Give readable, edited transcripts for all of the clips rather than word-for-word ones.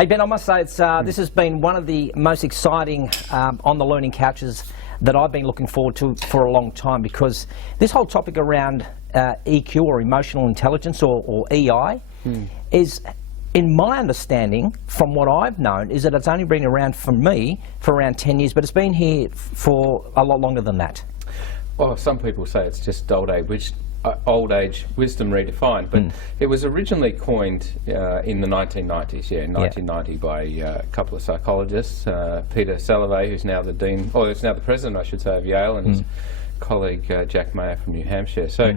Hey Ben, I must say this has been one of the most exciting on the learning couches that I've been looking forward to for a long time, because this whole topic around EQ or emotional intelligence or EI is, in my understanding, from what I've known, is that it's only been around for me for around 10 years, but it's been here for a lot longer than that. Well, some people say it's just old age wisdom redefined, but it was originally coined in the 1990s, 1990 by a couple of psychologists, Peter Salovey, who's now the dean, or who's now the president, I should say, of Yale, and his colleague Jack Mayer from New Hampshire. So,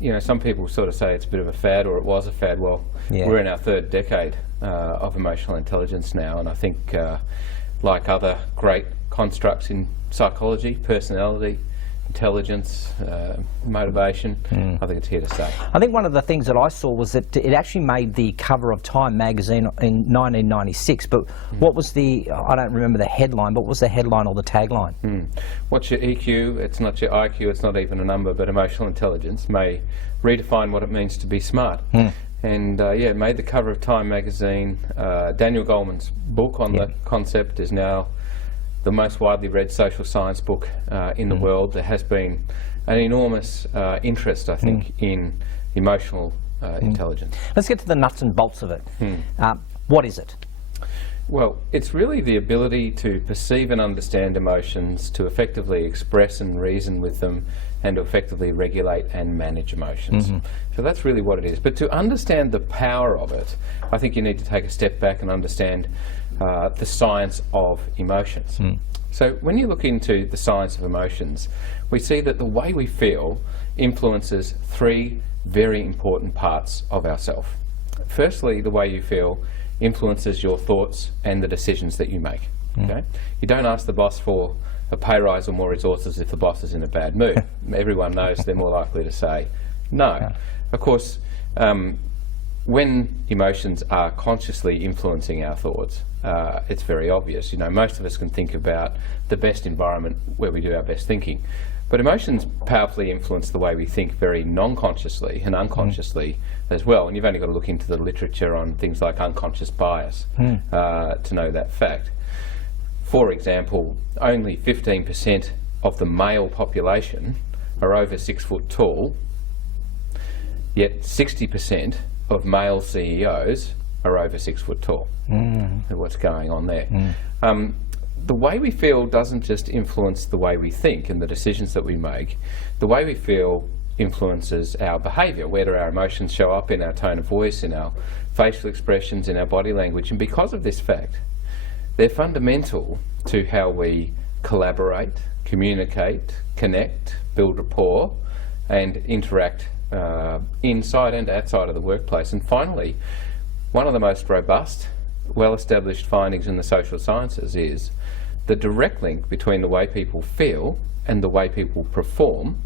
you know, some people sort of say it's a bit of a fad, or it was a fad. Well, we're in our third decade of emotional intelligence now, and I think, like other great constructs in psychology, personality, intelligence, motivation, I think it's here to stay. I think one of the things that I saw was that it actually made the cover of Time magazine in 1996, but what was the, I don't remember the headline, but what was the headline or the tagline? What's your EQ? It's not your IQ, it's not even a number, but emotional intelligence may redefine what it means to be smart. And yeah, it made the cover of Time magazine. Daniel Goleman's book on the concept is now the most widely read social science book in the world. There has been an enormous interest, I think, in emotional intelligence. Let's get to the nuts and bolts of it. What is it? Well, it's really the ability to perceive and understand emotions, to effectively express and reason with them, and to effectively regulate and manage emotions. So that's really what it is. But to understand the power of it, I think you need to take a step back and understand the science of emotions. So when you look into the science of emotions, we see that the way we feel influences three very important parts of ourselves. Firstly, the way you feel influences your thoughts and the decisions that you make. Okay? You don't ask the boss for a pay rise or more resources if the boss is in a bad mood. Everyone knows they're more likely to say no. Of course, when emotions are consciously influencing our thoughts, it's very obvious. You know, most of us can think about the best environment where we do our best thinking. But emotions powerfully influence the way we think very non-consciously and unconsciously as well. And you've only got to look into the literature on things like unconscious bias to know that fact. For example, only 15% of the male population are over 6 foot tall, yet 60% of male CEOs are over 6 foot tall. What's going on there? The way we feel doesn't just influence the way we think and the decisions that we make. The way we feel influences our behaviour. Where do our emotions show up? In our tone of voice, in our facial expressions, in our body language. And because of this fact, they're fundamental to how we collaborate, communicate, connect, build rapport, and interact inside and outside of the workplace. And finally, one of the most robust, well-established findings in the social sciences is the direct link between the way people feel and the way people perform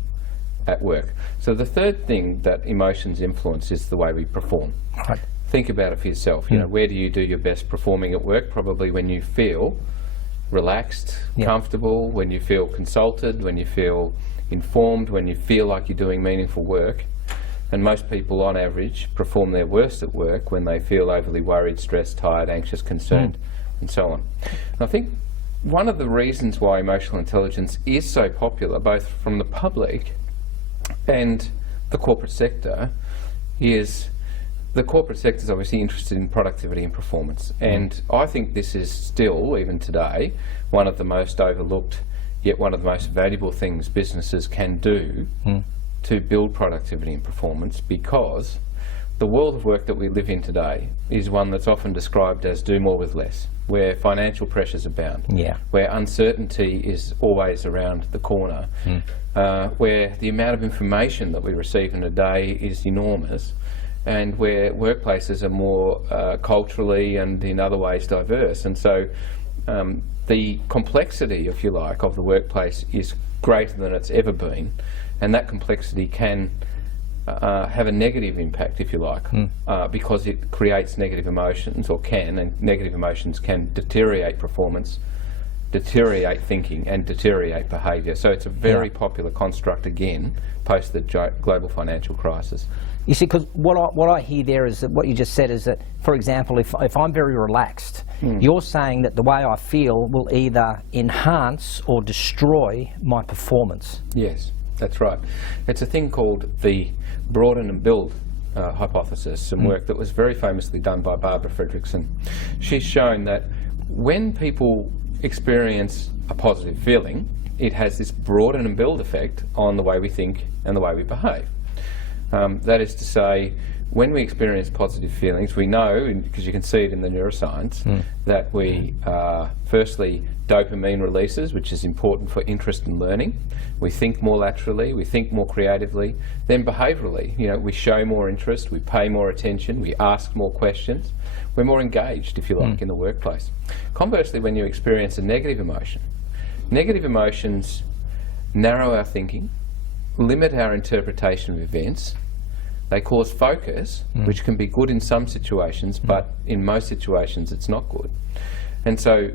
at work. So the third thing that emotions influence is the way we perform. Right. Think about it for yourself. You know, where do you do your best performing at work? Probably when you feel relaxed, comfortable, when you feel consulted, when you feel informed, when you feel like you're doing meaningful work. And most people, on average, perform their worst at work when they feel overly worried, stressed, tired, anxious, concerned, and so on. And I think one of the reasons why emotional intelligence is so popular, both from the public and the corporate sector, is the corporate sector is obviously interested in productivity and performance. And I think this is still, even today, one of the most overlooked, yet one of the most valuable things businesses can do to build productivity and performance, because the world of work that we live in today is one that's often described as do more with less, where financial pressures abound, where uncertainty is always around the corner, where the amount of information that we receive in a day is enormous, and where workplaces are more culturally and in other ways diverse. And so the complexity, if you like, of the workplace is greater than it's ever been, and that complexity can have a negative impact, if you like, because it creates negative emotions, or can, and negative emotions can deteriorate performance, deteriorate thinking, and deteriorate behaviour. So it's a very popular construct, again, post the global financial crisis. You see, because what I hear there is that what you just said is that, for example, if I'm very relaxed, you're saying that the way I feel will either enhance or destroy my performance. Yes, that's right. It's a thing called the broaden and build hypothesis, some work that was very famously done by Barbara Fredrickson. She's shown that when people experience a positive feeling, it has this broaden and build effect on the way we think and the way we behave. That is to say, when we experience positive feelings, we know, because you can see it in the neuroscience, that we, firstly, dopamine releases, which is important for interest in learning. We think more laterally, we think more creatively. Then behaviourally, we show more interest, we pay more attention, we ask more questions. We're more engaged, if you like, in the workplace. Conversely, when you experience a negative emotion, negative emotions narrow our thinking, limit our interpretation of events. They cause focus, which can be good in some situations, but in most situations it's not good. And so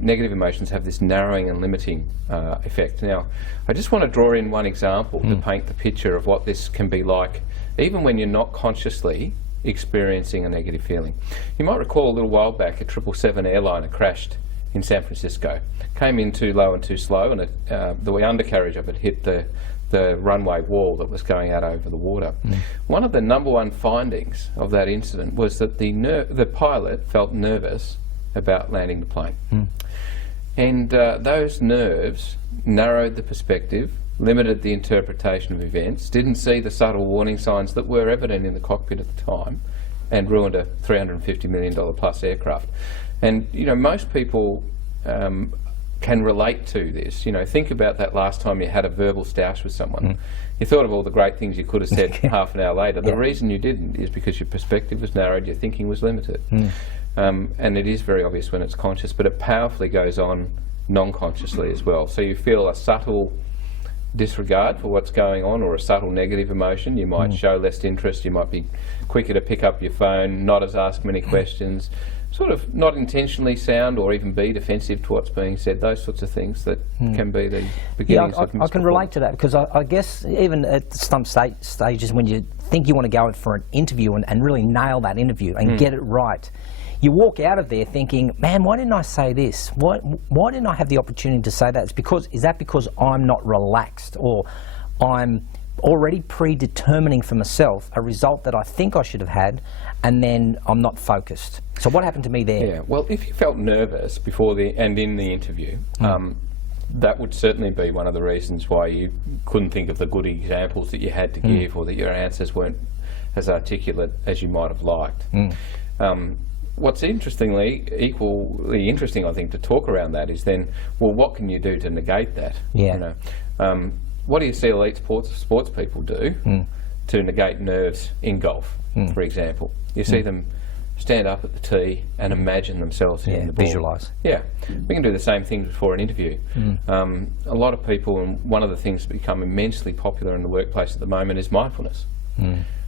negative emotions have this narrowing and limiting effect. Now, I just want to draw in one example to paint the picture of what this can be like, even when you're not consciously experiencing a negative feeling. You might recall a little while back, a 777 airliner crashed in San Francisco. Came in too low and too slow, and the undercarriage of it hit the runway wall that was going out over the water. One of the #1 findings of that incident was that the pilot felt nervous about landing the plane. And those nerves narrowed the perspective, limited the interpretation of events, didn't see the subtle warning signs that were evident in the cockpit at the time, and ruined a $350 million plus aircraft. And most people can relate to this. Think about that last time you had a verbal stoush with someone. You thought of all the great things you could have said half an hour later. The reason you didn't is because your perspective was narrowed, your thinking was limited. And it is very obvious when it's conscious, but it powerfully goes on non-consciously as well. So you feel a subtle disregard for what's going on, or a subtle negative emotion. You might show less interest, you might be quicker to pick up your phone, not as ask many questions, sort of not intentionally sound or even be defensive to what's being said, those sorts of things that can be the beginnings of I can relate to that, because I guess even at some stages when you think you want to go in for an interview and really nail that interview and get it right, you walk out of there thinking, man, why didn't I say this? Why didn't I have the opportunity to say that? Is that because I'm not relaxed, or I'm already predetermining for myself a result that I think I should have had, and then I'm not focused? So what happened to me there? Yeah, well, if you felt nervous before and in the interview, that would certainly be one of the reasons why you couldn't think of the good examples that you had to give, or that your answers weren't as articulate as you might have liked. What's equally interesting, I think, to talk around that is then, well, what can you do to negate that? Yeah. What do you see elite sports people do to negate nerves in golf, for example? You see them stand up at the tee and imagine themselves in the ball. Visualise. Yeah, we can do the same thing before an interview. A lot of people, and one of the things that's become immensely popular in the workplace at the moment is mindfulness.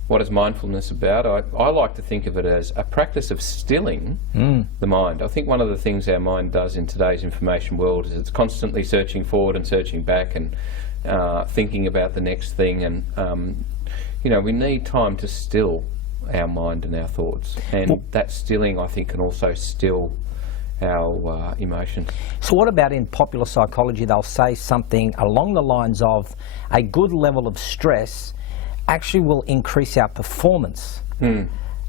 What is mindfulness about? I like to think of it as a practice of stilling the mind. I think one of the things our mind does in today's information world is it's constantly searching forward and searching back, and thinking about the next thing, and we need time to still our mind and our thoughts, and that stilling, I think, can also still our emotions. So what about in popular psychology? They'll say something along the lines of a good level of stress actually will increase our performance.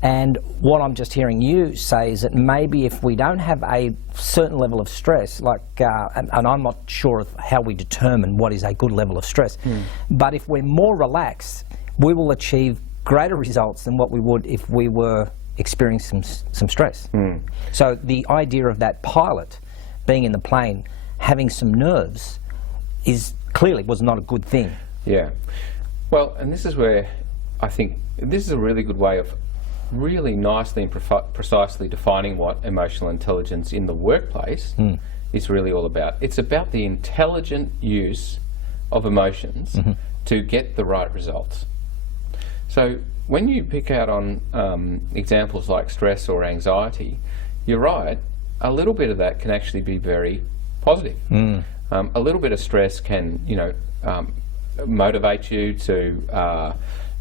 And what I'm just hearing you say is that maybe if we don't have a certain level of stress, like, and I'm not sure of how we determine what is a good level of stress, but if we're more relaxed, we will achieve greater results than what we would if we were experiencing some stress. So the idea of that pilot being in the plane, having some nerves, was not a good thing. Yeah. Well, and this is where I think this is a really good way of really nicely and precisely defining what emotional intelligence in the workplace is really all about. It's about the intelligent use of emotions to get the right results. So when you pick out on examples like stress or anxiety, you're right, a little bit of that can actually be very positive. A little bit of stress can, motivate you to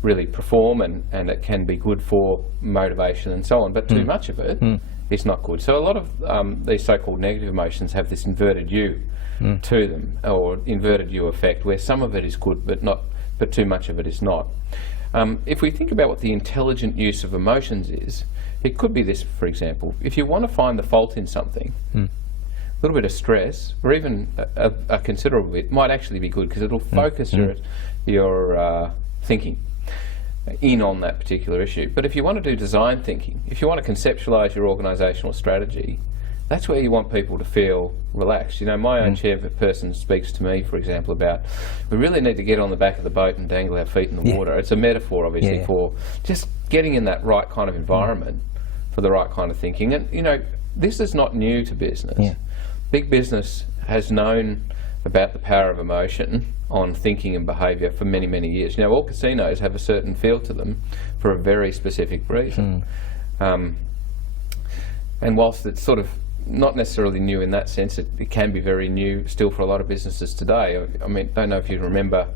really perform, and it can be good for motivation and so on, but too much of it is not good. So a lot of these so-called negative emotions have this inverted U to them, or inverted U effect, where some of it is good but too much of it is not. If we think about what the intelligent use of emotions is, it could be this, for example. If you want to find the fault in something, a little bit of stress, or even a considerable bit, might actually be good, because it'll focus your thinking in on that particular issue. But if you want to do design thinking, if you want to conceptualise your organisational strategy, that's where you want people to feel relaxed. You know, my own chairperson speaks to me, for example, about we really need to get on the back of the boat and dangle our feet in the water. It's a metaphor, obviously, for just getting in that right kind of environment for the right kind of thinking. And, you know, this is not new to business. Big business has known about the power of emotion on thinking and behaviour for many, many years. You know, all casinos have a certain feel to them for a very specific reason. And whilst it's sort of not necessarily new in that sense, it can be very new still for a lot of businesses today. I mean, I don't know if you remember,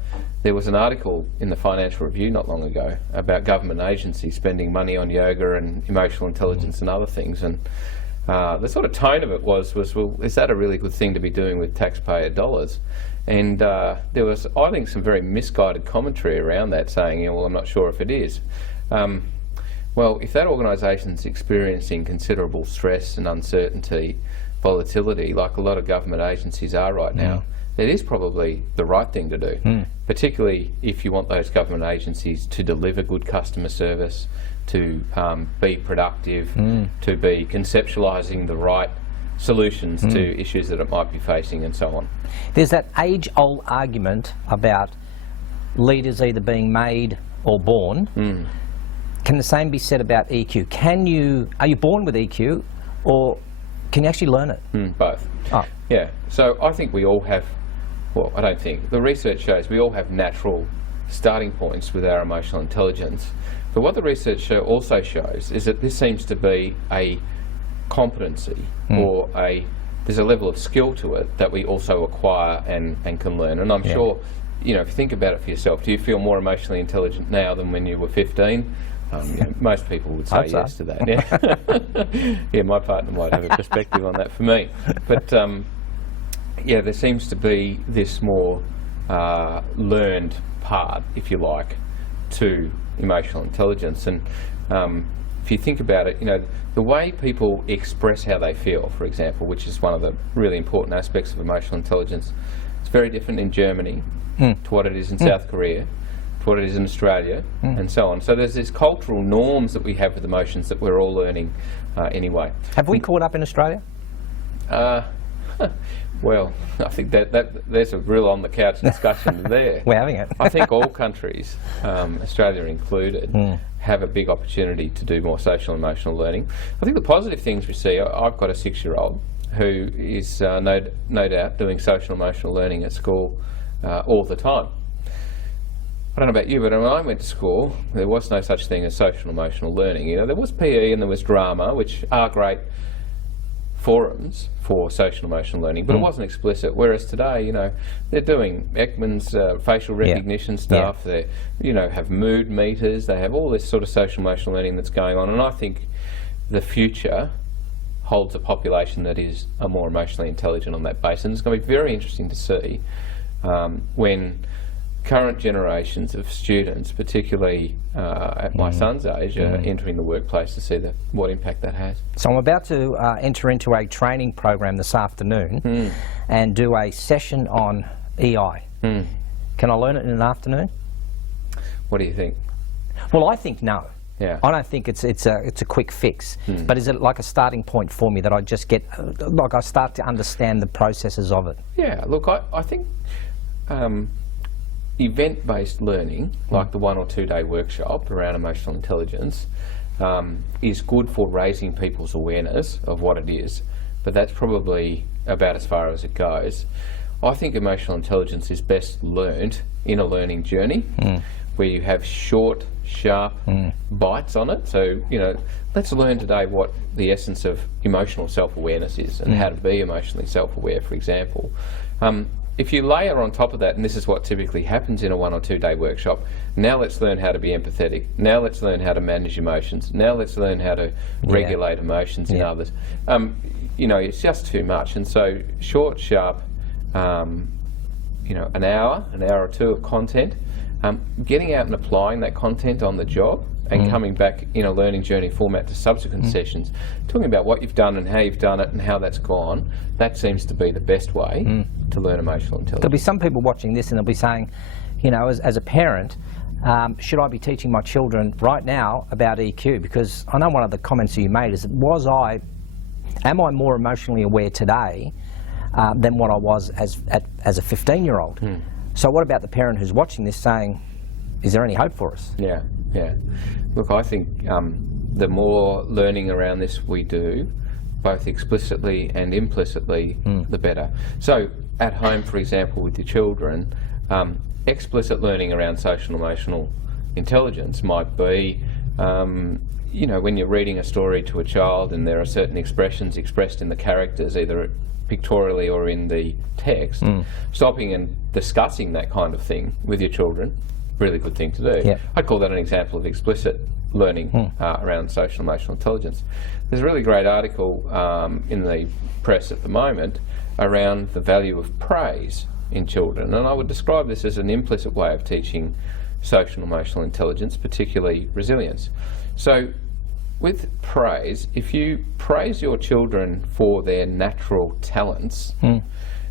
there was an article in the Financial Review not long ago about government agencies spending money on yoga and emotional intelligence and other things, and the sort of tone of it was, well, is that a really good thing to be doing with taxpayer dollars? And there was, I think, some very misguided commentary around that, saying, you know, well, I'm not sure if it is. Well, if that organisation's experiencing considerable stress and uncertainty, volatility, like a lot of government agencies are right now, it is probably the right thing to do, particularly if you want those government agencies to deliver good customer service, to be productive, to be conceptualising the right solutions to issues that it might be facing, and so on. There's that age-old argument about leaders either being made or born. Can the same be said about EQ? Are you born with EQ, or can you actually learn it? Both. Oh. Yeah. So I think we all have, well, I don't think, the research shows we all have natural starting points with our emotional intelligence. But what the research also shows is that this seems to be a competency, or there's a level of skill to it that we also acquire and can learn. And I'm sure, you know, if you think about it for yourself, do you feel more emotionally intelligent now than when you were 15? You know, most people would say yes to that. Yeah. Yeah, my partner might have a perspective on that for me. But yeah, there seems to be this more learned part, if you like, to emotional intelligence. And if you think about it, you know, the way people express how they feel, for example, which is one of the really important aspects of emotional intelligence, it's very different in Germany to what it is in South Korea, to what it is in Australia, and so on. So there's these cultural norms that we have with emotions that we're all learning anyway. Have we caught up in Australia? Well, I think that there's a real on-the-couch discussion there. We're having it. I think all countries, Australia included, have a big opportunity to do more social and emotional learning. I think the positive things we see, I've got a 6-year-old who is no doubt doing social and emotional learning at school all the time. I don't know about you, but when I went to school, there was no such thing as social and emotional learning. You know, there was PE and there was drama, which are great forums for social and emotional learning, but it wasn't explicit. Whereas today, you know, they're doing Ekman's facial recognition stuff. They, you know, have mood meters. They have all this sort of social and emotional learning that's going on. And I think the future holds a population that is more emotionally intelligent on that basis. And it's going to be very interesting to see when current generations of students, particularly at my son's age, are entering the workplace, to see what impact that has. So I'm about to enter into a training program this afternoon and do a session on EI. Can I learn it in an afternoon? What do you think? Well, I think no. Yeah. I don't think it's a quick fix. But is it like a starting point for me that I just get, like I start to understand the processes of it? Yeah, look, I think event-based learning, like the 1 or 2 day workshop around emotional intelligence, is good for raising people's awareness of what it is, but that's probably about as far as it goes. I think emotional intelligence is best learnt in a learning journey, where you have short, sharp bites on it. So, you know, let's learn today what the essence of emotional self-awareness is and how to be emotionally self-aware, for example. if you layer on top of that, and this is what typically happens in a 1 or 2 day workshop, now let's learn how to be empathetic, now let's learn how to manage emotions, now let's learn how to regulate emotions in others. You know, it's just too much. And so short, sharp, you know, an hour or two of content, getting out and applying that content on the job, and coming back in a learning journey format to subsequent sessions, talking about what you've done and how you've done it and how that's gone, that seems to be the best way to learn emotional intelligence. There'll be some people watching this and they'll be saying, you know, as a parent, should I be teaching my children right now about EQ? Because I know one of the comments you made is, am I more emotionally aware today than what I was as a 15-year-old? So what about the parent who's watching this saying, is there any hope for us? Yeah. Look, I think the more learning around this we do, both explicitly and implicitly, the better. So at home, for example, with your children, explicit learning around social emotional intelligence might be, you know, when you're reading a story to a child and there are certain expressions expressed in the characters, either pictorially or in the text, stopping and discussing that kind of thing with your children, really good thing to do. Yep. I'd call that an example of explicit learning around social emotional intelligence. There's a really great article in the press at the moment around the value of praise in children, and I would describe this as an implicit way of teaching social emotional intelligence, particularly resilience. So with praise, if you praise your children for their natural talents,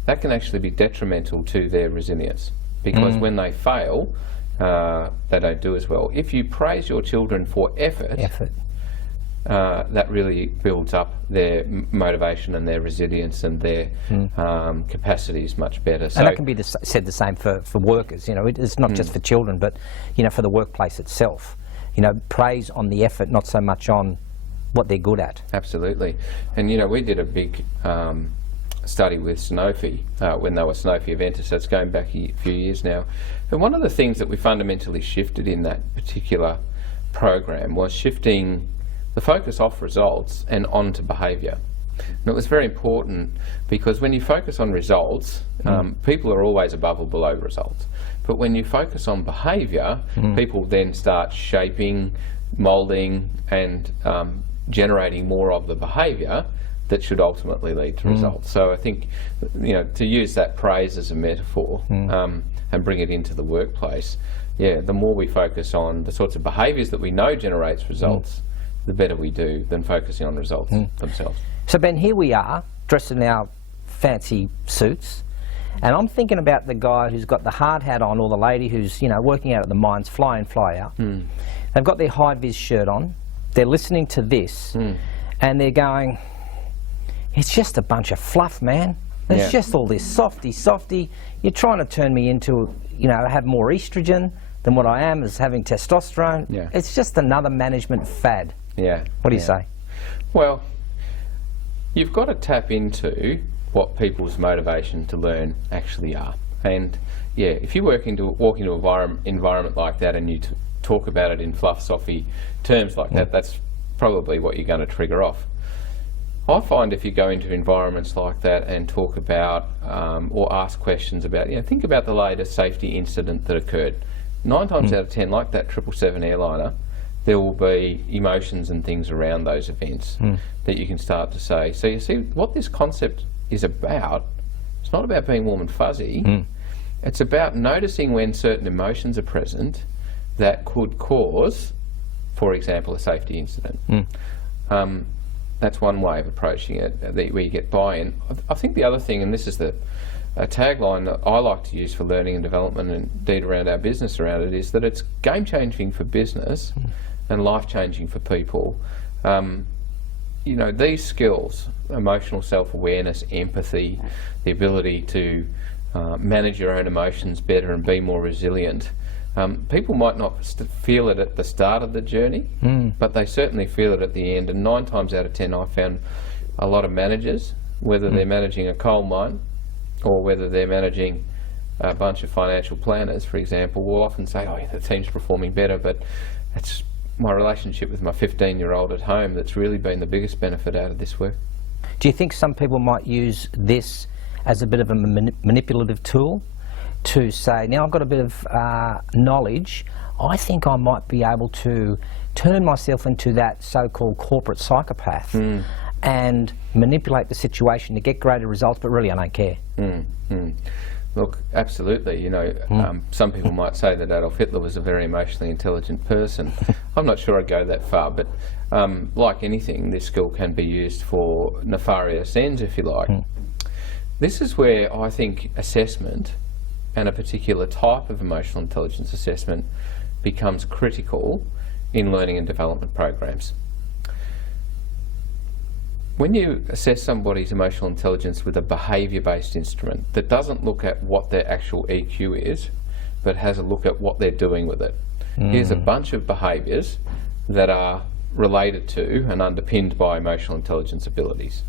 that can actually be detrimental to their resilience, because when they fail, they don't do as well. If you praise your children for effort, that really builds up their motivation and their resilience and their capacities much better. So, and that can be said the same for workers. You know, it's not just for children, but you know, for the workplace itself. You know, praise on the effort, not so much on what they're good at. Absolutely. And you know, we did a big study with Sanofi when they were Sanofi Aventis, so it's going back a few years now. And one of the things that we fundamentally shifted in that particular program was shifting the focus off results and onto behaviour. And it was very important, because when you focus on results, people are always above or below results. But when you focus on behaviour, people then start shaping, moulding and generating more of the behaviour that should ultimately lead to results. So I think, you know, to use that praise as a metaphor and bring it into the workplace, the more we focus on the sorts of behaviours that we know generates results, the better we do than focusing on results themselves. So Ben, here we are, dressed in our fancy suits, and I'm thinking about the guy who's got the hard hat on, or the lady who's, you know, working out at the mines, fly in, fly out. They've got their high-vis shirt on, they're listening to this, and they're going, it's just a bunch of fluff, man. There's just all this softy. You're trying to turn me into, you know, have more estrogen than what I am, as having testosterone. It's just another management fad. What do you say? Well, you've got to tap into what people's motivation to learn actually are. And if you walk into an environment like that and you talk about it in fluff, softy terms like that, that's probably what you're going to trigger off. I find if you go into environments like that and talk about or ask questions about, you know, think about the latest safety incident that occurred. 9 times out of 10, like that 777 airliner, there will be emotions and things around those events that you can start to say. So you see what this concept is about. It's not about being warm and fuzzy. It's about noticing when certain emotions are present that could cause, for example, a safety incident. That's one way of approaching it, where you get buy-in. I think the other thing, and this is a tagline that I like to use for learning and development, and indeed around our business around it, is that it's game-changing for business and life-changing for people. You know, these skills, emotional self-awareness, empathy, the ability to manage your own emotions better and be more resilient, people might not feel it at the start of the journey, but they certainly feel it at the end. And 9 times out of 10, I've found a lot of managers, whether they're managing a coal mine or whether they're managing a bunch of financial planners, for example, will often say, oh, yeah, the team's performing better, but it's my relationship with my 15-year-old at home that's really been the biggest benefit out of this work. Do you think some people might use this as a bit of a manipulative tool to say, now I've got a bit of knowledge, I think I might be able to turn myself into that so-called corporate psychopath and manipulate the situation to get greater results, but really I don't care. Look, absolutely. You know, some people might say that Adolf Hitler was a very emotionally intelligent person. I'm not sure I'd go that far, but like anything, this skill can be used for nefarious ends, if you like. This is where I think assessment, and a particular type of emotional intelligence assessment, becomes critical in learning and development programs. When you assess somebody's emotional intelligence with a behaviour-based instrument that doesn't look at what their actual EQ is, but has a look at what they're doing with it. Here's a bunch of behaviours that are related to and underpinned by emotional intelligence abilities.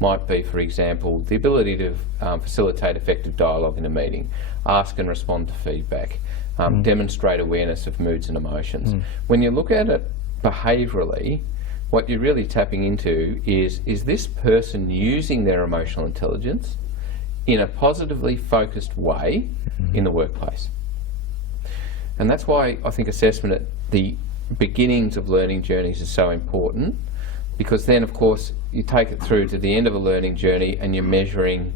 Might be, for example, the ability to facilitate effective dialogue in a meeting, ask and respond to feedback, demonstrate awareness of moods and emotions. When you look at it behaviourally, what you're really tapping into is this person using their emotional intelligence in a positively focused way in the workplace? And that's why I think assessment at the beginnings of learning journeys is so important, because then of course you take it through to the end of a learning journey and you're measuring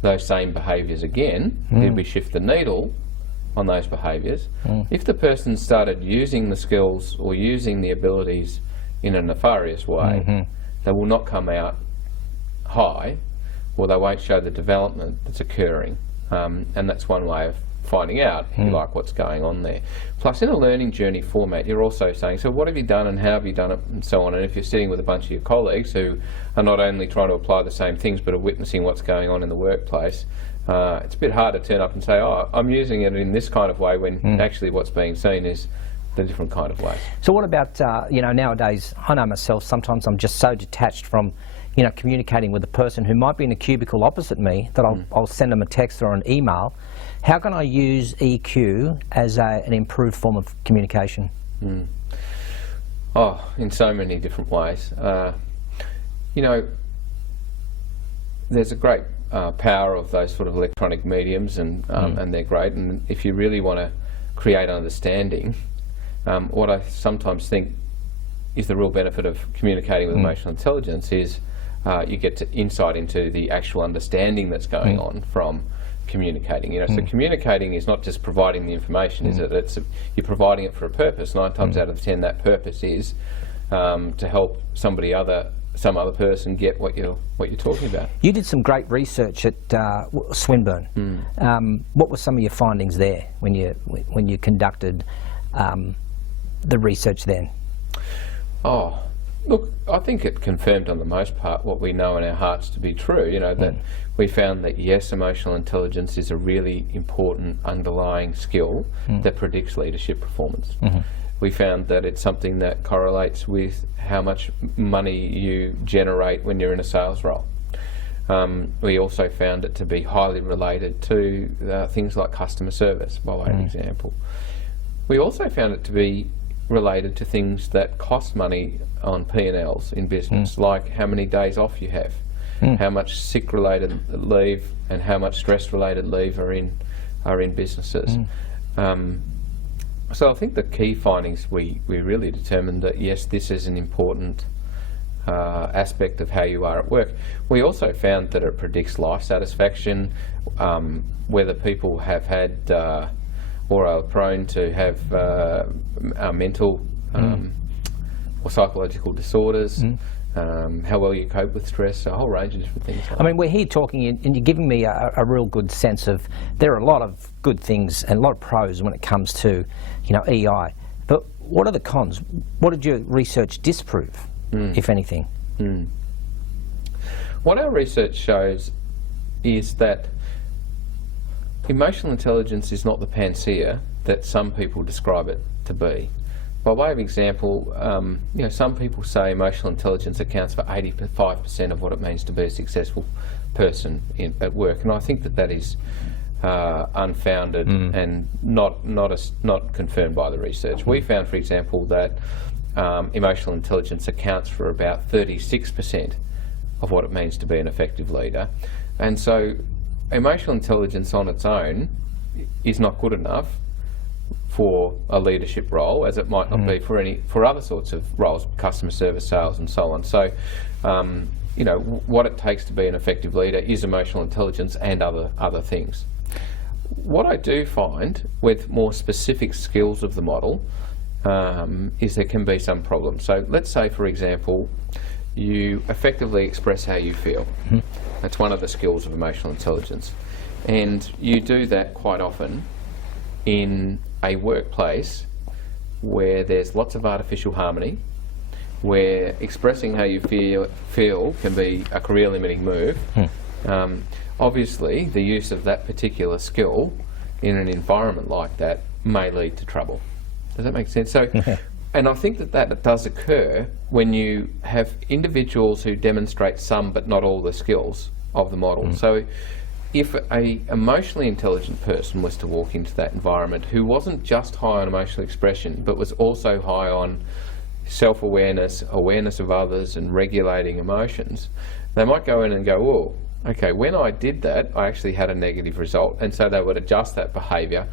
those same behaviours again. Did we shift the needle on those behaviours? If the person started using the skills or using the abilities in a nefarious way, they will not come out high, or they won't show the development that's occurring. And that's one way of finding out, if you like, what's going on there. Plus, in a learning journey format, you're also saying, so what have you done and how have you done it, and so on. And if you're sitting with a bunch of your colleagues who are not only trying to apply the same things, but are witnessing what's going on in the workplace, it's a bit hard to turn up and say, oh, I'm using it in this kind of way, when actually what's being seen is the different kind of ways. So what about, you know, nowadays, I know myself, sometimes I'm just so detached from, you know, communicating with a person who might be in a cubicle opposite me that I'll send them a text or an email. How can I use EQ as an improved form of communication? Oh, in so many different ways. You know, there's a great power of those sort of electronic mediums, and they're great. And if you really want to create understanding, what I sometimes think is the real benefit of communicating with emotional intelligence is you get insight into the actual understanding that's going on from communicating. You know, so communicating is not just providing the information, is it? You're providing it for a purpose. 9 times out of 10, that purpose is to help some other person get what you're talking about. You did some great research at Swinburne. What were some of your findings there when you conducted the research then? Oh, look, I think it confirmed on the most part what we know in our hearts to be true. You know, that we found that yes, emotional intelligence is a really important underlying skill that predicts leadership performance. We found that it's something that correlates with how much money you generate when you're in a sales role. We also found it to be highly related to things like customer service, by way of example. We also found it to be related to things that cost money on P&Ls in business, like how many days off you have, how much sick-related leave and how much stress-related leave are in businesses. So I think the key findings, we really determined that yes, this is an important aspect of how you are at work. We also found that it predicts life satisfaction, whether people have had or are prone to have mental or psychological disorders, how well you cope with stress, a whole range of different things. I mean, we're here talking, and you're giving me a real good sense of there are a lot of good things and a lot of pros when it comes to, you know, EI. But what are the cons? What did your research disprove, if anything? What our research shows is that emotional intelligence is not the panacea that some people describe it to be. By way of example, you know, some people say emotional intelligence accounts for 85% of what it means to be a successful person at work, and I think that is unfounded and not confirmed by the research. We found, for example, that emotional intelligence accounts for about 36% of what it means to be an effective leader, and so emotional intelligence on its own is not good enough for a leadership role, as it might not be for other sorts of roles, customer service, sales, and so on. So, you know, what it takes to be an effective leader is emotional intelligence and other things. What I do find with more specific skills of the model is there can be some problems. So let's say, for example, you effectively express how you feel. That's one of the skills of emotional intelligence. And you do that quite often in a workplace where there's lots of artificial harmony, where expressing how you feel can be a career-limiting move. Obviously, the use of that particular skill in an environment like that may lead to trouble. Does that make sense? So, and I think that does occur when you have individuals who demonstrate some but not all the skills of the model. So, if an emotionally intelligent person was to walk into that environment who wasn't just high on emotional expression, but was also high on self-awareness, awareness of others, and regulating emotions, they might go in and go, oh, okay, when I did that, I actually had a negative result. And so they would adjust that behaviour,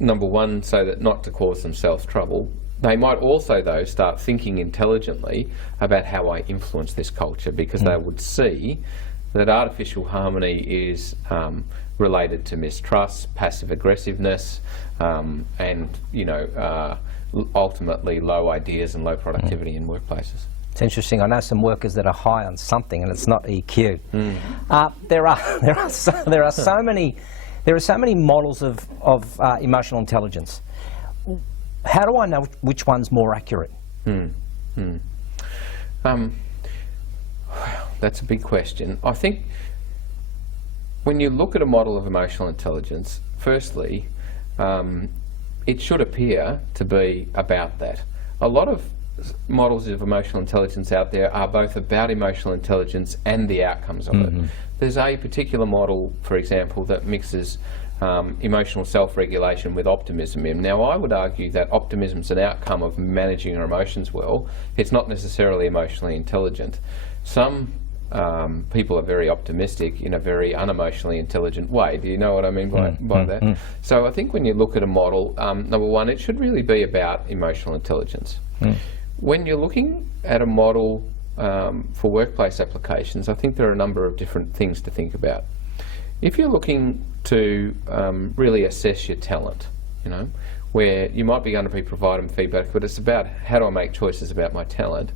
number one, so that not to cause themselves trouble. They might also, though, start thinking intelligently about how I influence this culture, because they would see that artificial harmony is related to mistrust, passive aggressiveness, and, you know, ultimately low ideas and low productivity in workplaces. It's interesting. I know some workers that are high on something, and it's not EQ. There are so many models of emotional intelligence. How do I know which one's more accurate? That's a big question. I think when you look at a model of emotional intelligence, firstly, it should appear to be about that. A lot of models of emotional intelligence out there are both about emotional intelligence and the outcomes of it. There's a particular model, for example, that mixes emotional self-regulation with optimism in. Now, I would argue that optimism is an outcome of managing our emotions well. It's not necessarily emotionally intelligent. Some people are very optimistic in a very unemotionally intelligent way. Do you know what I mean by that? So I think when you look at a model, number one, it should really be about emotional intelligence. When you're looking at a model for workplace applications, I think there are a number of different things to think about. If you're looking to really assess your talent, you know, where you might be going to be providing feedback, but it's about how do I make choices about my talent.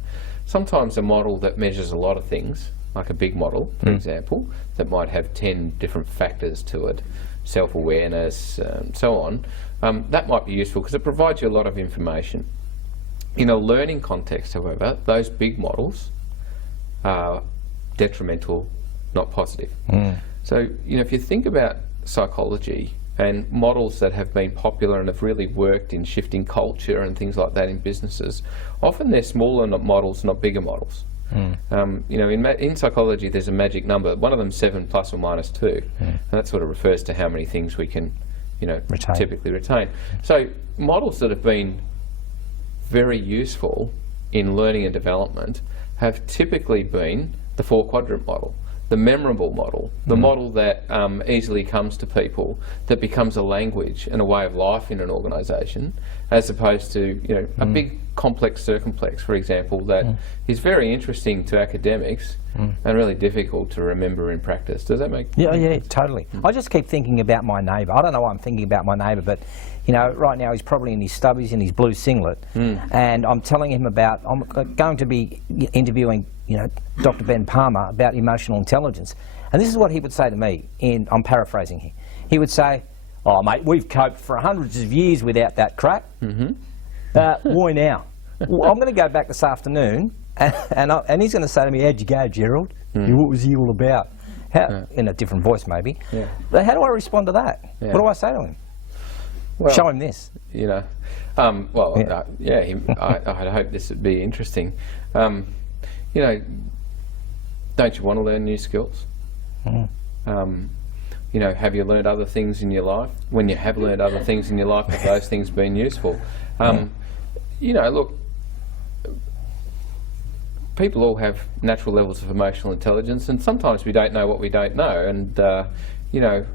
Sometimes a model that measures a lot of things, like a big model, for example, that might have 10 different factors to it, self-awareness, so on, that might be useful because it provides you a lot of information. In a learning context, however, those big models are detrimental, not positive. So, you know, if you think about psychology and models that have been popular and have really worked in shifting culture and things like that in businesses, often they're smaller models, not bigger models. You know, in psychology there's a magic number. One of them 7 plus or minus 2, and that sort of refers to how many things we can, you know, typically retain. So models that have been very useful in learning and development have typically been the 4-quadrant model, the memorable model, the model that easily comes to people, that becomes a language and a way of life in an organisation, as opposed to, you know, a big complex circumplex, for example, that is very interesting to academics and really difficult to remember in practice. Does that make sense? Yeah, totally. I just keep thinking about my neighbour. I don't know why I'm thinking about my neighbour, but you know, right now he's probably in his stubbies, in his blue singlet, and I'm telling him about, I'm going to be interviewing, you know, Dr. Ben Palmer about emotional intelligence. And this is what he would say to me, I'm paraphrasing here. He would say, oh mate, we've coped for hundreds of years without that crap. Why now? Well, I'm going to go back this afternoon and he's going to say to me, how'd you go, Gerald? What was he all about? In a different voice maybe. But how do I respond to that? What do I say to him? Well, show him this. You know, I hope this would be interesting. You know, don't you want to learn new skills? You know, have you learned other things in your life? When you have learned other things in your life, have those things been useful? You know, look, people all have natural levels of emotional intelligence, and sometimes we don't know what we don't know. And you know,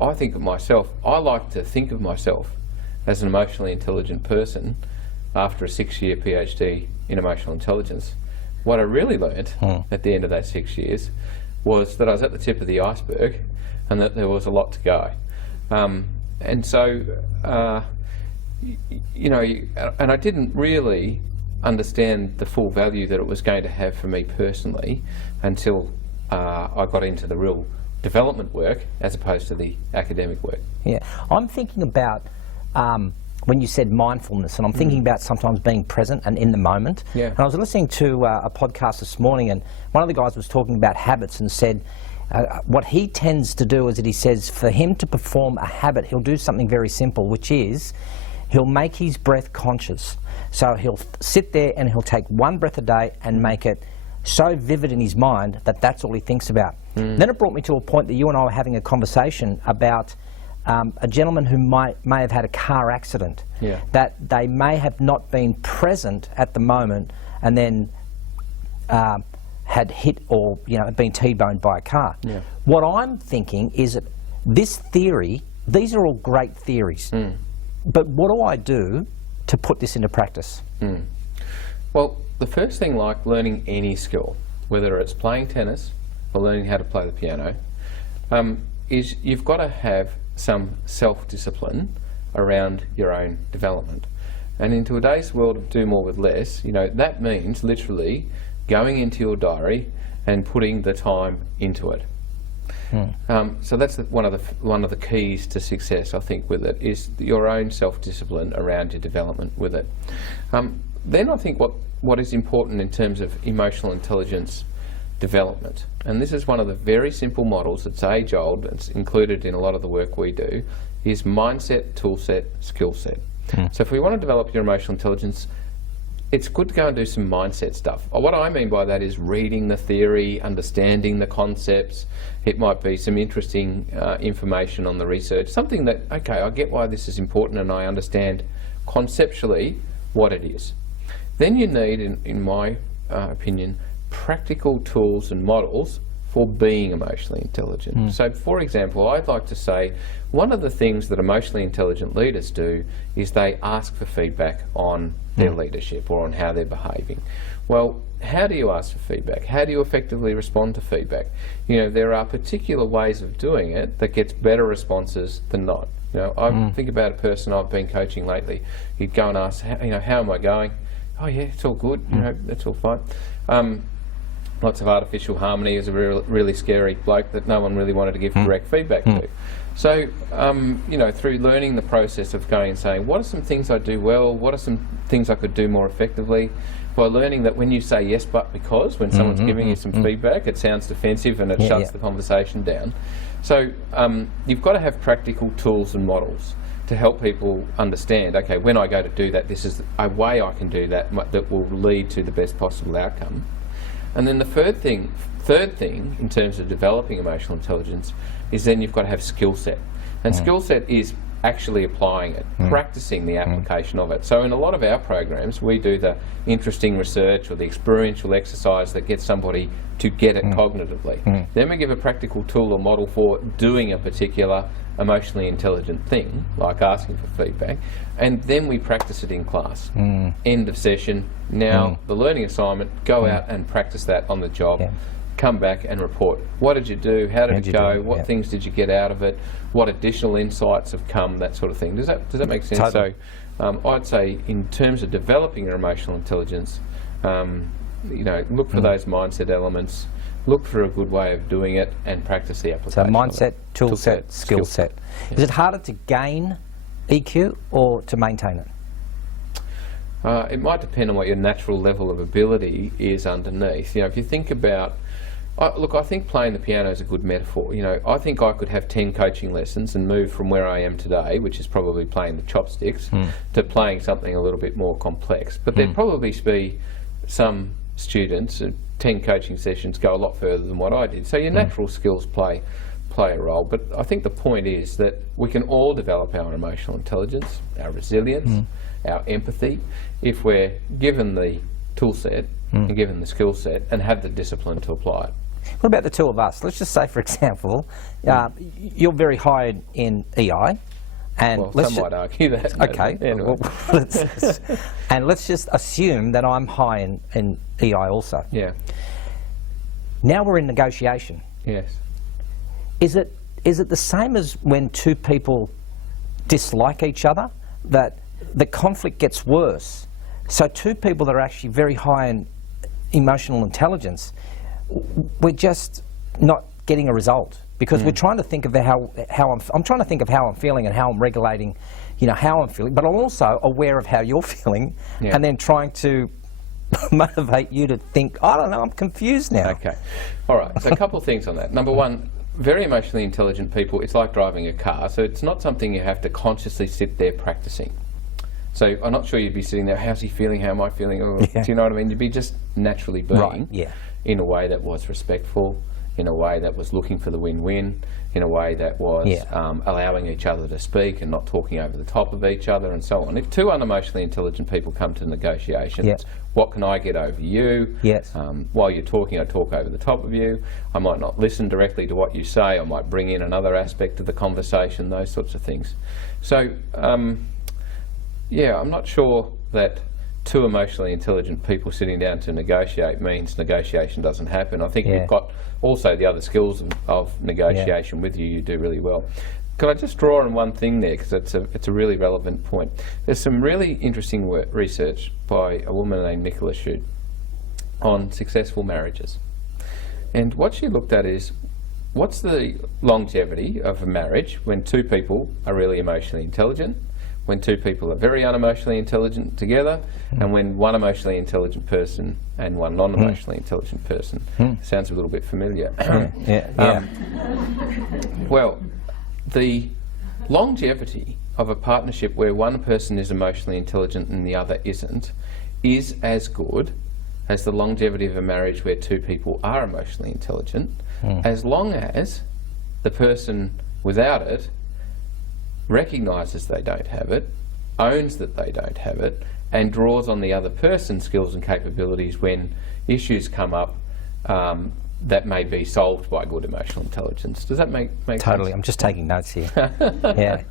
I think of myself, I like to think of myself as an emotionally intelligent person after a 6-year PhD in emotional intelligence. What I really learnt at the end of that 6 years was that I was at the tip of the iceberg and that there was a lot to go. And so, you know, and I didn't really understand the full value that it was going to have for me personally until I got into the real development work as opposed to the academic work. Yeah, I'm thinking about when you said mindfulness, and I'm thinking about sometimes being present and in the moment. Yeah. And I was listening to a podcast this morning, and one of the guys was talking about habits and said what he tends to do is that he says for him to perform a habit, he'll do something very simple, which is he'll make his breath conscious. So he'll sit there and he'll take one breath a day and make it so vivid in his mind that that's all he thinks about. Then it brought me to a point that you and I were having a conversation about a gentleman who may have had a car accident, that they may have not been present at the moment and then had hit or been T-boned by a car. What I'm thinking is that this theory, these are all great theories, but what do I do to put this into practice? Well, the first thing, like learning any skill, whether it's playing tennis or learning how to play the piano, is you've got to have some self-discipline around your own development. And in today's world of do more with less, that means literally going into your diary and putting the time into it. So that's one of the keys to success, I think, with it, is your own self-discipline around your development with it. Then I think what is important in terms of emotional intelligence development, and this is one of the very simple models, it's age-old, it's included in a lot of the work we do, is mindset, toolset, skill set. So if we want to develop your emotional intelligence, it's good to go and do some mindset stuff. What I mean by that is reading the theory, understanding the concepts. It might be some interesting information on the research, something that, okay, I get why this is important and I understand conceptually what it is. Then you need, in my opinion, practical tools and models for being emotionally intelligent. So, for example, I'd like to say one of the things that emotionally intelligent leaders do is they ask for feedback on their leadership or on how they're behaving. Well, how do you ask for feedback? How do you effectively respond to feedback? There are particular ways of doing it that gets better responses than not. I think about a person I've been coaching lately. He'd go and ask, how am I going? Oh yeah, it's all good. That's all fine. Lots of artificial harmony. Is a really scary bloke that no one really wanted to give direct feedback to. So, through learning the process of going and saying, what are some things I do well? What are some things I could do more effectively? By learning that when you say yes but because, when someone's giving you some feedback, it sounds defensive and it shuts the conversation down. So you've got to have practical tools and models to help people understand, okay, when I go to do that, this is a way I can do that that will lead to the best possible outcome. And then the third thing in terms of developing emotional intelligence is then you've got to have skill set. And skill set is actually applying it, practicing the application of it. So in a lot of our programs, we do the interesting research or the experiential exercise that gets somebody to get it cognitively. Then we give a practical tool or model for doing a particular emotionally intelligent thing, like asking for feedback, and then we practice it in class. End of session. Now the learning assignment, go out and practice that on the job. Come back and report. What did you do? How did it go? What things did you get out of it? What additional insights have come? That sort of thing. Does that make sense? Totally. So I'd say in terms of developing your emotional intelligence, look for those mindset elements, look for a good way of doing it, and practice the application. So mindset, tool set, skill set. Is it harder to gain EQ or to maintain it? It might depend on what your natural level of ability is underneath. If you think about, I think playing the piano is a good metaphor. I think I could have 10 coaching lessons and move from where I am today, which is probably playing the chopsticks, to playing something a little bit more complex. But there'd probably be some students, 10 coaching sessions go a lot further than what I did. So your natural skills play a role. But I think the point is that we can all develop our emotional intelligence, our resilience, our empathy, if we're given the tool set and given the skill set, and have the discipline to apply it. What about the two of us? Let's just say, for example, you're very high in EI. And Well, some might argue that. but Okay, anyway. well, let's just assume that I'm high in EI also. Yeah. Now we're in negotiation. Yes. Is it the same as when two people dislike each other, that the conflict gets worse? So two people that are actually very high in emotional intelligence, we're just not getting a result because we're trying to think of how I'm trying to think of how I'm feeling and how I'm regulating, how I'm feeling, but I'm also aware of how you're feeling, and then trying to motivate you to think, I don't know, I'm confused now. Okay. All right. So a couple of things on that. Number one, very emotionally intelligent people, it's like driving a car. So it's not something you have to consciously sit there practicing. So I'm not sure you'd be sitting there, how's he feeling, how am I feeling? Oh, do you know what I mean? You'd be just naturally being in a way that was respectful, in a way that was looking for the win-win, in a way that was allowing each other to speak and not talking over the top of each other and so on. If two unemotionally intelligent people come to negotiations, what can I get over you? Yes. While you're talking, I talk over the top of you. I might not listen directly to what you say. I might bring in another aspect of the conversation, those sorts of things. So, yeah, I'm not sure that two emotionally intelligent people sitting down to negotiate means negotiation doesn't happen. I think you've got also the other skills of negotiation with you. You do really well. Can I just draw on one thing there, because it's a really relevant point. There's some really interesting research by a woman named Nicola Shute on successful marriages. And what she looked at is, what's the longevity of a marriage when two people are really emotionally intelligent, when two people are very unemotionally intelligent together, and when one emotionally intelligent person and one non-emotionally intelligent person. Sounds a little bit familiar. Well, the longevity of a partnership where one person is emotionally intelligent and the other isn't is as good as the longevity of a marriage where two people are emotionally intelligent, as long as the person without it recognises they don't have it, owns that they don't have it, and draws on the other person's skills and capabilities when issues come up that may be solved by good emotional intelligence. Does that make sense? Totally. I'm just taking notes here. Yeah.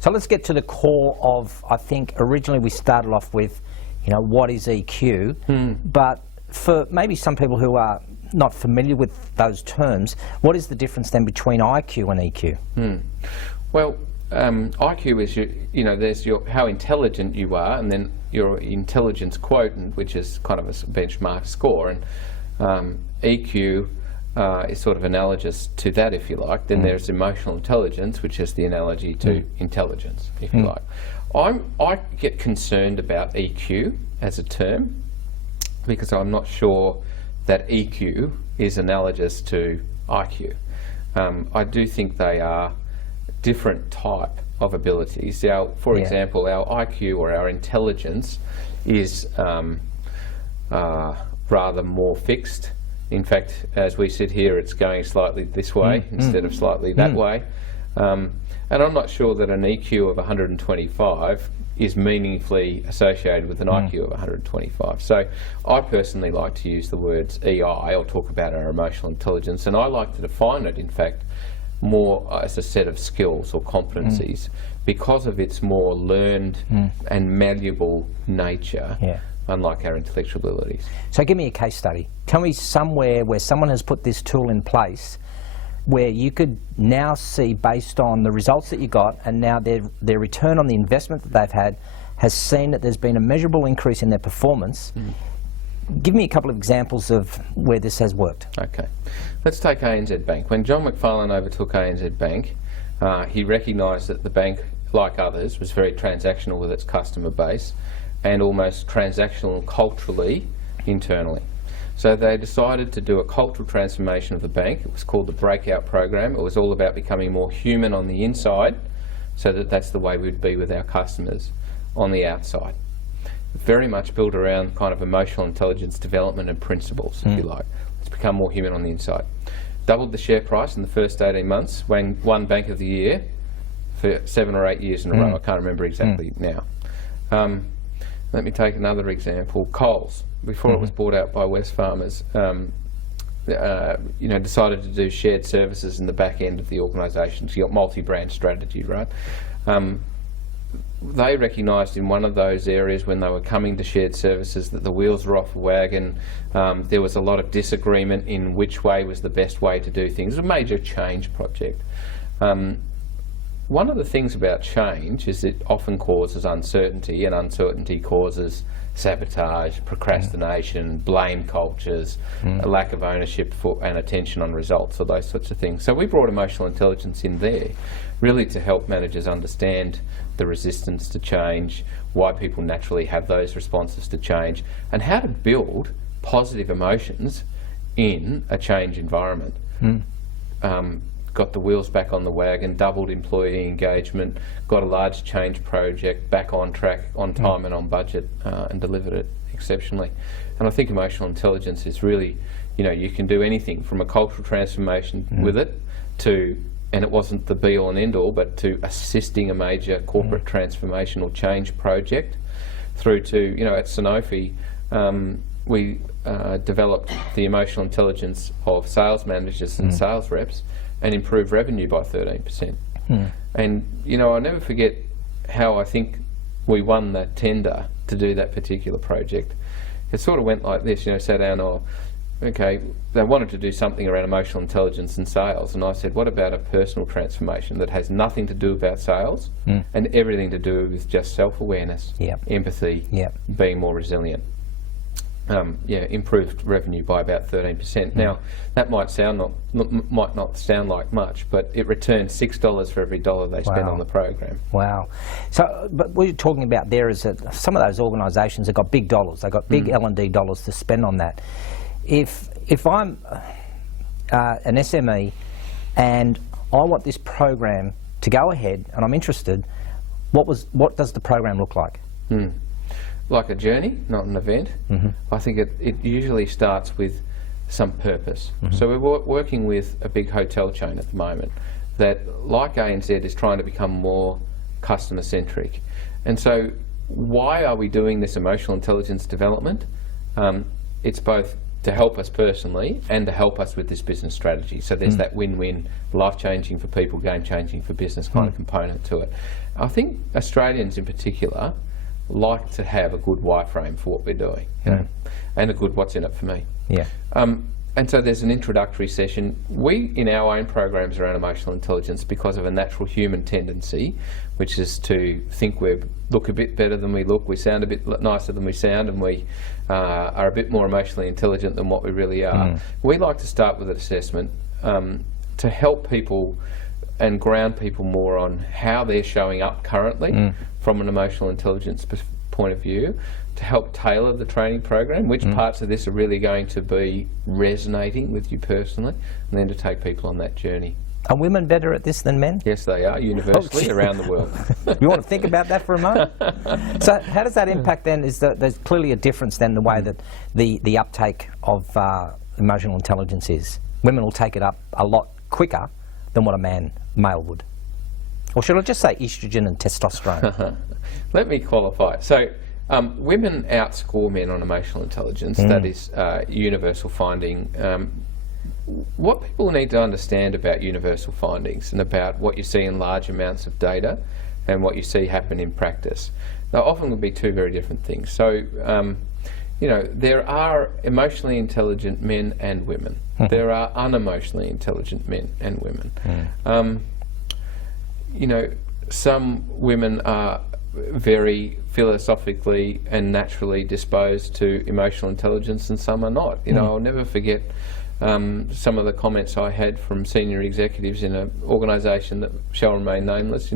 So let's get to the core of, I think originally we started off with, what is EQ? But for maybe some people who are not familiar with those terms, what is the difference then between IQ and EQ? Well, IQ is there's how intelligent you are, and then your intelligence quotient, which is kind of a benchmark score, and EQ is sort of analogous to that, if you like. Then there's emotional intelligence, which is the analogy to intelligence, if you like. I get concerned about EQ as a term because I'm not sure that EQ is analogous to IQ. I do think they are different type of abilities. For example, our IQ or our intelligence is rather more fixed. In fact, as we sit here, it's going slightly this way instead of slightly that way. And I'm not sure that an EQ of 125 is meaningfully associated with an IQ of 125. So I personally like to use the words EI, or talk about our emotional intelligence, and I like to define it, in fact, more as a set of skills or competencies because of its more learned and malleable nature, unlike our intellectual abilities. So give me a case study. Tell me somewhere where someone has put this tool in place where you could now see, based on the results that you got and now their return on the investment that they've had, has seen that there's been a measurable increase in their performance. Give me a couple of examples of where this has worked. Okay. Let's take ANZ Bank. When John McFarlane overtook ANZ Bank, he recognised that the bank, like others, was very transactional with its customer base and almost transactional culturally internally. So they decided to do a cultural transformation of the bank. It was called the Breakout Program. It was all about becoming more human on the inside, so that that's the way we'd be with our customers on the outside. Very much built around kind of emotional intelligence development and principles, if you like. Let's become more human on the inside. Doubled the share price in the first 18 months, won Bank of the Year for 7 or 8 years in a row. I can't remember exactly now. Let me take another example. Coles. before it was bought out by Wesfarmers, decided to do shared services in the back end of the organisation. So you got multi-brand strategy, right? They recognised in one of those areas when they were coming to shared services that the wheels were off the wagon. There was a lot of disagreement in which way was the best way to do things. It was a major change project. One of the things about change is it often causes uncertainty, and uncertainty causes sabotage, procrastination, blame cultures, a lack of ownership and attention on results, or those sorts of things. So we brought emotional intelligence in there, really to help managers understand the resistance to change, why people naturally have those responses to change, and how to build positive emotions in a change environment. Got the wheels back on the wagon, doubled employee engagement, got a large change project back on track, on time and on budget, and delivered it exceptionally. And I think emotional intelligence is really, you can do anything from a cultural transformation with it to, and it wasn't the be all and end all, but to assisting a major corporate transformation or change project, through to, at Sanofi, we developed the emotional intelligence of sales managers and sales reps and improved revenue by 13%. And, I'll never forget how I think we won that tender to do that particular project. It sort of went like this, sat down, okay, they wanted to do something around emotional intelligence and sales, and I said, what about a personal transformation that has nothing to do about sales and everything to do with just self-awareness, empathy, being more resilient? Improved revenue by about 13%. Now, that might not sound like much, but it returned $6 for every dollar they spent on the program. Wow. So, but what you're talking about there is that some of those organisations have got big dollars. They've got big L&D dollars to spend on that. If I'm an SME and I want this program to go ahead and I'm interested, what does the program look like? Like a journey, not an event. I think it usually starts with some purpose. So we're working with a big hotel chain at the moment that, like ANZ, is trying to become more customer centric. And so why are we doing this emotional intelligence development? It's both to help us personally and to help us with this business strategy. So there's that win-win, life-changing for people, game-changing for business kind of component to it. I think Australians in particular like to have a good wireframe for what we're doing, and a good what's in it for me. And so there's an introductory session. We, in our own programs around emotional intelligence, because of a natural human tendency, which is to think we look a bit better than we look, we sound a bit nicer than we sound, and we are a bit more emotionally intelligent than what we really are. We like to start with an assessment to help people and ground people more on how they're showing up currently from an emotional intelligence point of view, to help tailor the training program, which parts of this are really going to be resonating with you personally, and then to take people on that journey. Are women better at this than men? Yes, they are, universally around the world. You want to think about that for a moment? So how does that impact then? Is that there's clearly a difference then the way that the uptake of emotional intelligence is. Women will take it up a lot quicker than what a male would. Or should I just say estrogen and testosterone? Let me qualify. So women outscore men on emotional intelligence. That is universal finding. What people need to understand about universal findings and about what you see in large amounts of data and what you see happen in practice, they often will be two very different things. So, there are emotionally intelligent men and women. There are unemotionally intelligent men and women. Some women are very philosophically and naturally disposed to emotional intelligence, and some are not. I'll never forget some of the comments I had from senior executives in an organisation that shall remain nameless.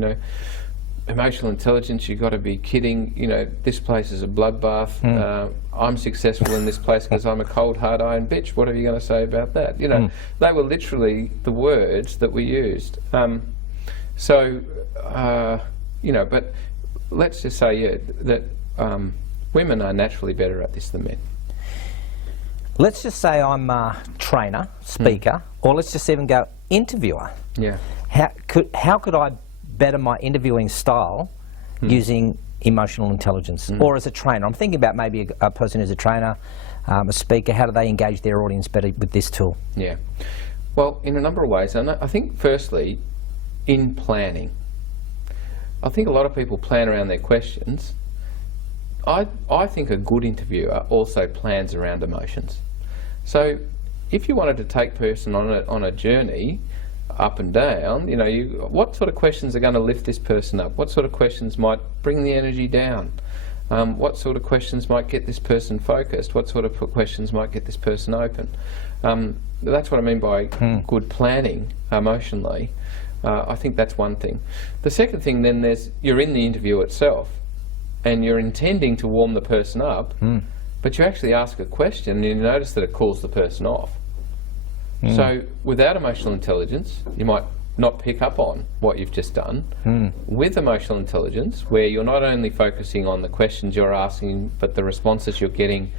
Emotional intelligence, you've got to be kidding. This place is a bloodbath. I'm successful in this place because I'm a cold, hard iron bitch. What are you going to say about that? They were literally the words that we used. But let's just say, that women are naturally better at this than men. Let's just say I'm a trainer, speaker, or let's just even go interviewer. How could I better my interviewing style using emotional intelligence, or as a trainer? I'm thinking about maybe a person who's a trainer, a speaker. How do they engage their audience better with this tool? Yeah. Well, in a number of ways. And I think firstly, in planning. I think a lot of people plan around their questions. I think a good interviewer also plans around emotions. So if you wanted to take a person on a journey up and down, you know, what sort of questions are going to lift this person up? What sort of questions might bring the energy down? What sort of questions might get this person focused? What sort of questions might get this person open? That's what I mean by good planning emotionally. I think that's one thing. The second thing then, you're in the interview itself and you're intending to warm the person up, but you actually ask a question and you notice that it calls the person off. So without emotional intelligence, you might not pick up on what you've just done. With emotional intelligence, where you're not only focusing on the questions you're asking, but the responses you're getting,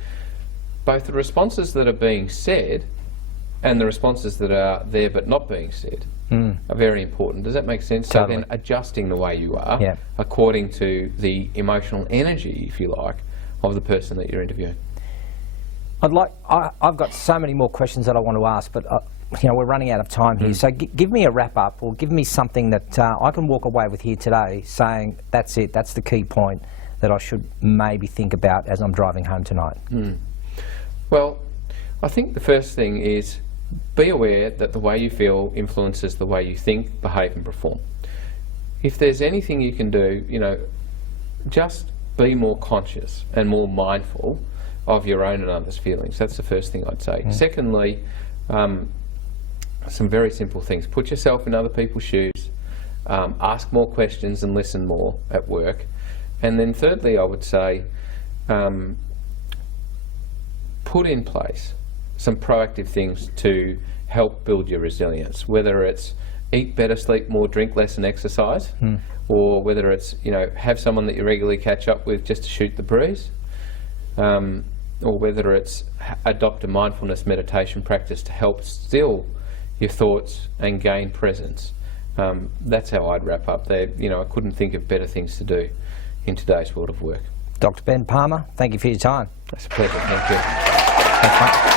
both the responses that are being said and the responses that are there but not being said are very important. Does that make sense? Totally. So then adjusting the way you are according to the emotional energy, if you like, of the person that you're interviewing. I've got so many more questions that I want to ask, but you know, we're running out of time here. So give me a wrap up, or give me something that I can walk away with here today saying, that's it, that's the key point that I should maybe think about as I'm driving home tonight. Well, I think the first thing is be aware that the way you feel influences the way you think, behave and perform. If there's anything you can do, you know, just be more conscious and more mindful of your own and others' feelings. That's the first thing I'd say. Secondly, some very simple things. Put yourself in other people's shoes, ask more questions and listen more at work. And then thirdly, I would say, put in place some proactive things to help build your resilience, whether it's eat better, sleep more, drink less and exercise, or whether it's, you know, have someone that you regularly catch up with just to shoot the breeze, or whether it's adopt a mindfulness meditation practice to help still your thoughts and gain presence. That's how I'd wrap up there. You know, I couldn't think of better things to do in today's world of work. Dr. Ben Palmer, thank you for your time. It's a pleasure. Thank you. Thanks, mate.